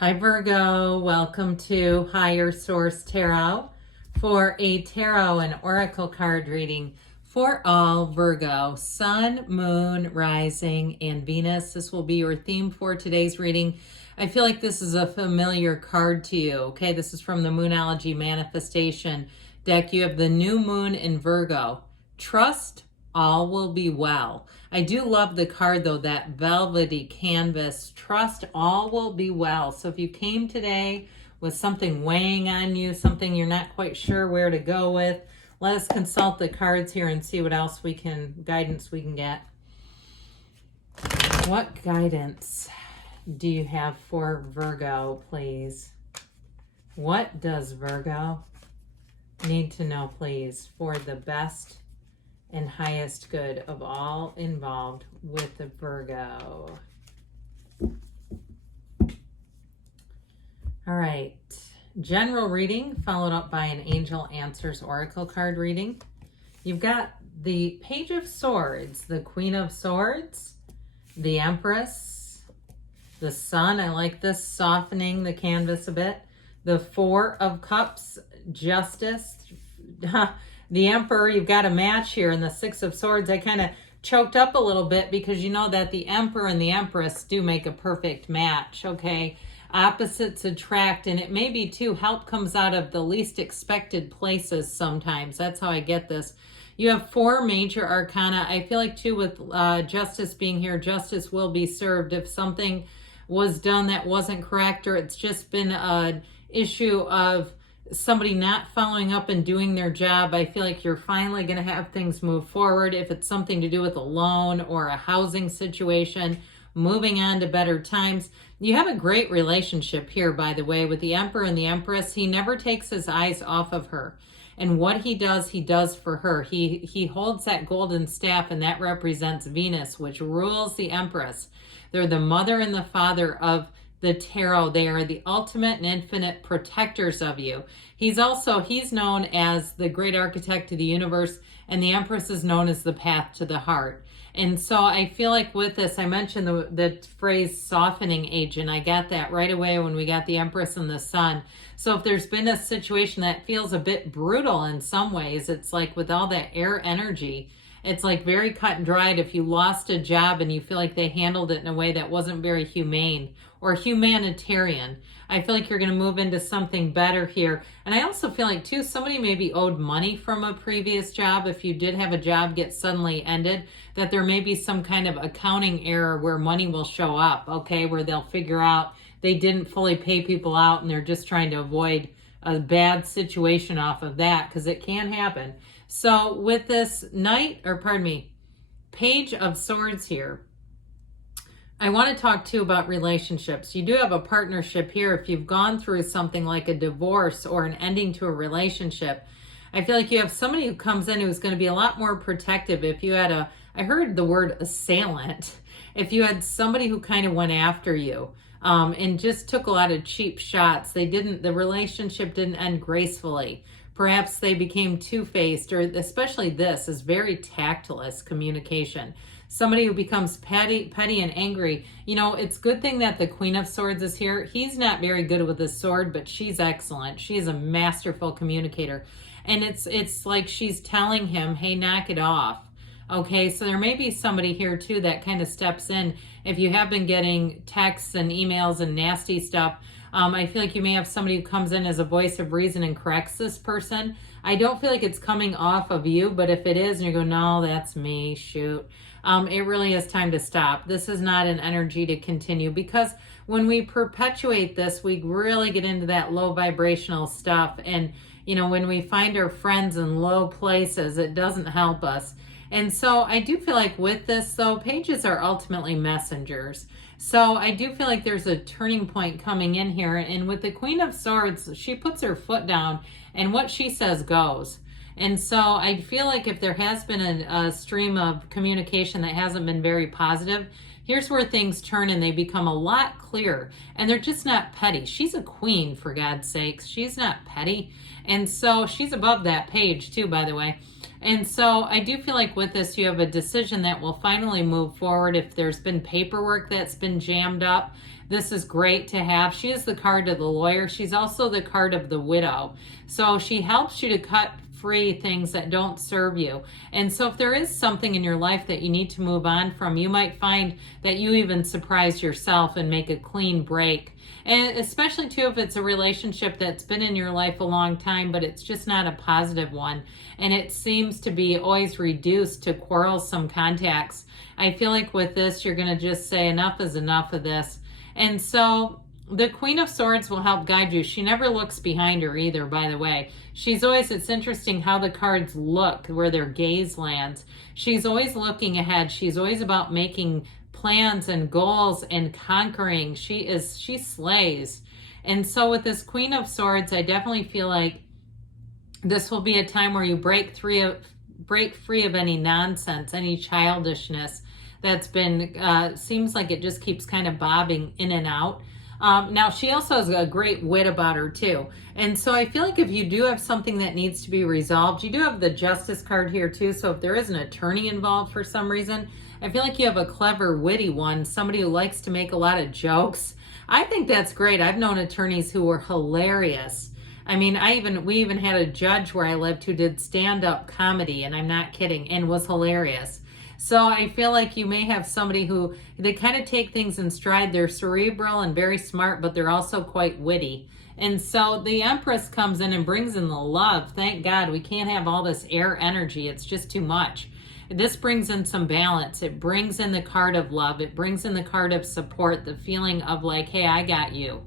Hi Virgo, welcome to Higher Source Tarot for a tarot and oracle card reading for all Virgo, Sun, Moon, Rising, and Venus. This will be your theme for today's reading. I feel like this is a familiar card to you, okay? This is from the Moonology Manifestation deck. You have the new moon in Virgo. Trust, all will be well. I do love the card though, that velvety canvas. Trust, all will be well. So if you came today with something weighing on you, something you're not quite sure where to go with, let us consult the cards here and see what else guidance we can get. What guidance do you have for Virgo, please? What does Virgo need to know, please, for the best and highest good of all involved with the Virgo? All right, general reading followed up by an Angel Answers Oracle card reading. You've got the Page of Swords, the Queen of Swords, the Empress, the Sun. I like this, softening the canvas a bit. The Four of Cups, Justice, the Emperor. You've got a match here in the Six of Swords. I kind of choked up a little bit because you know that the Emperor and the Empress do make a perfect match, okay? Opposites attract, and it may be too, help comes out of the least expected places sometimes. That's how I get this. You have four major arcana. I feel like too with Justice being here, justice will be served. If something was done that wasn't correct, or it's just been an issue of somebody not following up and doing their job, I feel like you're finally going to have things move forward. If it's something to do with a loan or a housing situation, moving on to better times. You have a great relationship here, by the way, with the Emperor and the Empress. He never takes his eyes off of her. And what he does for her. He holds that golden staff, and that represents Venus, which rules the Empress. They're the mother and the father of the tarot. They are the ultimate and infinite protectors of you. He's known as the great architect of the universe, and the Empress is known as the path to the heart. And so I feel like with this, I mentioned the phrase softening agent. I got that right away when we got the Empress and the Sun. So if there's been a situation that feels a bit brutal in some ways, it's like with all that air energy, it's like very cut and dried. If you lost a job and you feel like they handled it in a way that wasn't very humane or humanitarian, I feel like you're going to move into something better here. And I also feel like too, somebody maybe owed money from a previous job. If you did have a job get suddenly ended, that there may be some kind of accounting error where money will show up, okay, where they'll figure out they didn't fully pay people out and they're just trying to avoid a bad situation off of that, because it can happen. So with this Page of Swords here, I want to talk too about relationships. You do have a partnership here. If you've gone through something like a divorce or an ending to a relationship, I feel like you have somebody who comes in who's going to be a lot more protective. If you had I heard the word assailant, if you had somebody who kind of went after you, and just took a lot of cheap shots, the relationship didn't end gracefully. Perhaps they became two-faced, or especially this is very tactless communication. Somebody who becomes petty and angry. You know, it's a good thing that the Queen of Swords is here. He's not very good with his sword, but she's excellent. She is a masterful communicator. And it's like she's telling him, hey, knock it off. Okay, so there may be somebody here too that kind of steps in. If you have been getting texts and emails and nasty stuff, I feel like you may have somebody who comes in as a voice of reason and corrects this person. I don't feel like it's coming off of you, but if it is and you go, no, that's me, shoot, it really is time to stop. This is not an energy to continue, because when we perpetuate this, we really get into that low vibrational stuff. And, you know, when we find our friends in low places, it doesn't help us. And so I do feel like with this, though, pages are ultimately messengers. So I do feel like there's a turning point coming in here. And with the Queen of Swords, she puts her foot down and what she says goes. And so I feel like if there has been a stream of communication that hasn't been very positive, here's where things turn and they become a lot clearer. And they're just not petty. She's a queen, for God's sakes. She's not petty. And so she's above that page too, by the way. And so I do feel like with this, you have a decision that will finally move forward. If there's been paperwork that's been jammed up, this is great to have. She is the card of the lawyer. She's also the card of the widow. So she helps you to cut free things that don't serve you. And so if there is something in your life that you need to move on from, you might find that you even surprise yourself and make a clean break. And especially too, if it's a relationship that's been in your life a long time, but it's just not a positive one. And it seems to be always reduced to quarrelsome contacts. I feel like with this, you're going to just say enough is enough of this. And so the Queen of Swords will help guide you. She never looks behind her either, by the way. She's always, it's interesting how the cards look, where their gaze lands. She's always looking ahead. She's always about making plans and goals and conquering. She slays. And so with this Queen of Swords, I definitely feel like this will be a time where you break free of any nonsense, any childishness that's been, seems like it just keeps kind of bobbing in and out. Now, she also has a great wit about her too. And so I feel like if you do have something that needs to be resolved, you do have the Justice card here too. So if there is an attorney involved for some reason, I feel like you have a clever, witty one, somebody who likes to make a lot of jokes. I think that's great. I've known attorneys who were hilarious. I mean, we even had a judge where I lived who did stand-up comedy, and I'm not kidding, and was hilarious. So I feel like you may have somebody who, they kind of take things in stride. They're cerebral and very smart, but they're also quite witty. And so the Empress comes in and brings in the love. Thank God, we can't have all this air energy. It's just too much. This brings in some balance. It brings in the card of love. It brings in the card of support, the feeling of like, hey, I got you.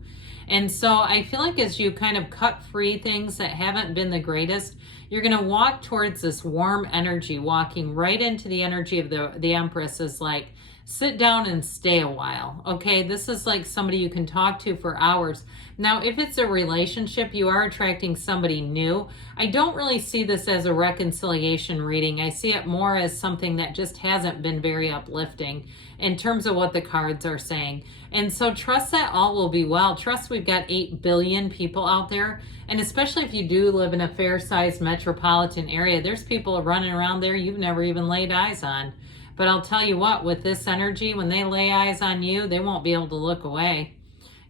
And so I feel like as you kind of cut free things that haven't been the greatest, you're going to walk towards this warm energy, walking right into the energy of the Empress is like, sit down and stay a while. Okay, this is like somebody you can talk to for hours. Now, if it's a relationship, you are attracting somebody new. I don't really see this as a reconciliation reading. I see it more as something that just hasn't been very uplifting in terms of what the cards are saying. And so trust that all will be well. Trust we've got 8 billion people out there. And especially if you do live in a fair-sized metropolitan area, there's people running around there you've never even laid eyes on. But I'll tell you what, with this energy, when they lay eyes on you, they won't be able to look away.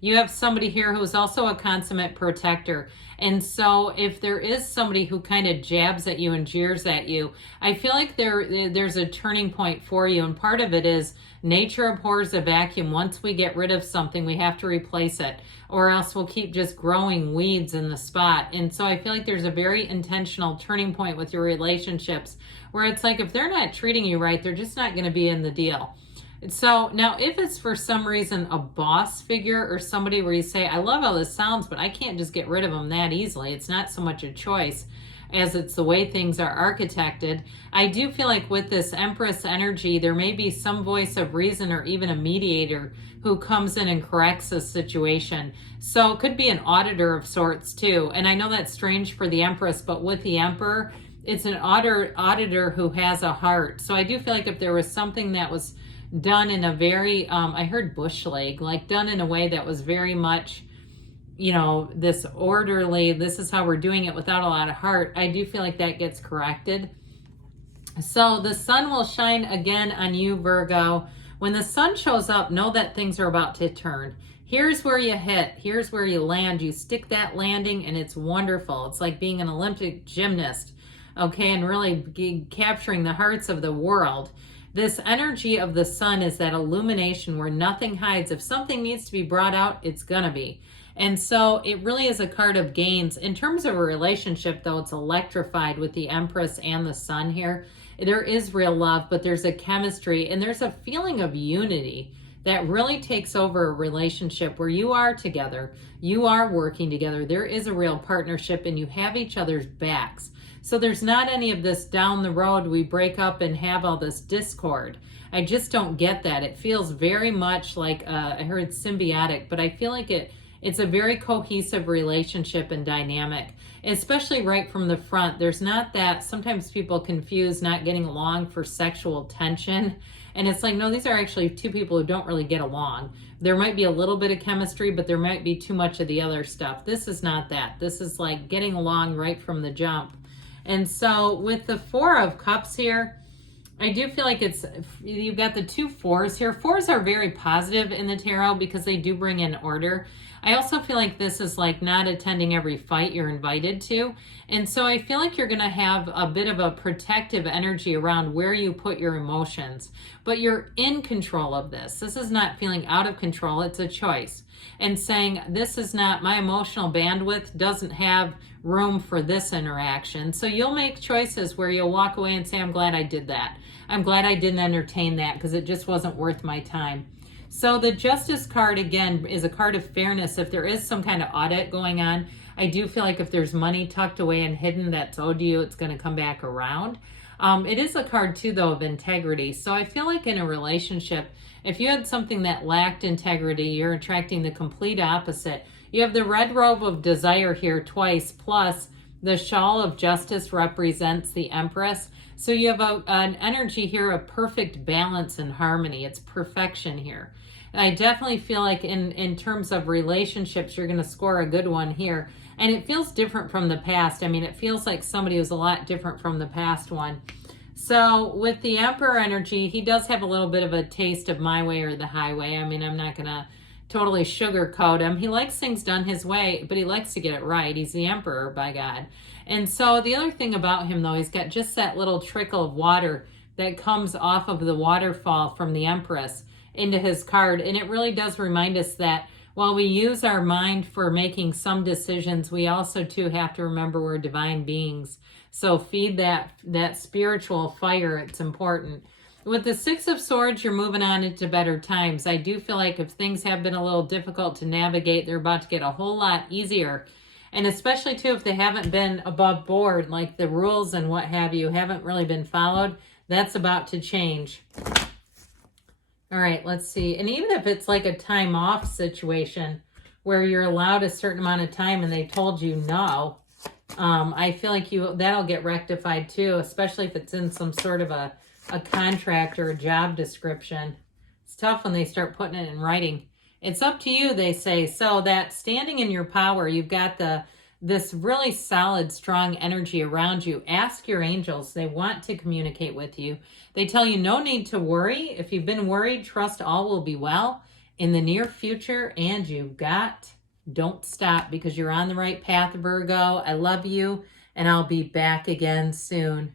You have somebody here who's also a consummate protector. And so if there is somebody who kind of jabs at you and jeers at you, I feel like there's a turning point for you. And part of it is nature abhors a vacuum. Once we get rid of something, we have to replace it, or else we'll keep just growing weeds in the spot. And so I feel like there's a very intentional turning point with your relationships where it's like if they're not treating you right, they're just not going to be in the deal. So now if it's for some reason a boss figure or somebody where you say, I love how this sounds, but I can't just get rid of them that easily. It's not so much a choice as it's the way things are architected. I do feel like with this Empress energy, there may be some voice of reason or even a mediator who comes in and corrects a situation. So it could be an auditor of sorts too. And I know that's strange for the Empress, but with the Emperor, it's an auditor who has a heart. So I do feel like if there was something that was done in a very, I heard bush league, like done in a way that was very much, you know, this orderly, this is how we're doing it without a lot of heart, I do feel like that gets corrected. So the sun will shine again on you, Virgo. When the sun shows up, know that things are about to turn. Here's where you hit. Here's where you land. You stick that landing and it's wonderful. It's like being an Olympic gymnast, okay, and really capturing the hearts of the world. This energy of the sun is that illumination where nothing hides. If something needs to be brought out, it's gonna be. And so it really is a card of gains. In terms of a relationship, though, it's electrified with the Empress and the sun here. There is real love, but there's a chemistry and there's a feeling of unity that really takes over a relationship where you are together, you are working together, there is a real partnership and you have each other's backs. So there's not any of this down the road, we break up and have all this discord. I just don't get that. It feels very much like, I heard symbiotic, but I feel like it's a very cohesive relationship and dynamic, especially right from the front. There's not that, sometimes people confuse not getting along for sexual tension. And it's like, no, these are actually two people who don't really get along. There might be a little bit of chemistry, but there might be too much of the other stuff. This is not that. This is like getting along right from the jump. And so with the Four of Cups here, I do feel like you've got the two fours here. Fours are very positive in the tarot because they do bring in order. I also feel like this is like not attending every fight you're invited to. And so I feel like you're going to have a bit of a protective energy around where you put your emotions. But you're in control of this. This is not feeling out of control. It's a choice. And saying, this is not, my emotional bandwidth doesn't have room for this interaction. So you'll make choices where you'll walk away and say, I'm glad I did that. I'm glad I didn't entertain that because it just wasn't worth my time. So the Justice card, again, is a card of fairness. If there is some kind of audit going on, I do feel like if there's money tucked away and hidden that's owed to you, it's going to come back around. It is a card, too, though, of integrity. So I feel like in a relationship, if you had something that lacked integrity, you're attracting the complete opposite. You have the red robe of desire here twice, plus the shawl of justice represents the Empress. So you have an energy here of perfect balance and harmony. It's perfection here. I definitely feel like in terms of relationships, you're going to score a good one here. And it feels different from the past. I mean, it feels like somebody who's a lot different from the past one. So with the Emperor energy, he does have a little bit of a taste of my way or the highway. I mean, I'm not going to totally sugarcoat him. He likes things done his way, but he likes to get it right. He's the Emperor, by God. And so the other thing about him, though, he's got just that little trickle of water that comes off of the waterfall from the Empress into his card. And it really does remind us that while we use our mind for making some decisions, we also, too, have to remember we're divine beings. So feed that spiritual fire. It's important. With the Six of Swords, you're moving on into better times. I do feel like if things have been a little difficult to navigate, they're about to get a whole lot easier. And especially, too, if they haven't been above board, like the rules and what have you haven't really been followed, that's about to change. All right, let's see. And even if it's like a time off situation where you're allowed a certain amount of time and they told you no, I feel like that'll get rectified too, especially if it's in some sort of a contract or a job description. It's tough when they start putting it in writing. It's up to you, they say. So that standing in your power, you've got this really solid, strong energy around you. Ask your angels. They want to communicate with you. They tell you no need to worry. If you've been worried, trust all will be well in the near future. And don't stop because you're on the right path, Virgo. I love you, and I'll be back again soon.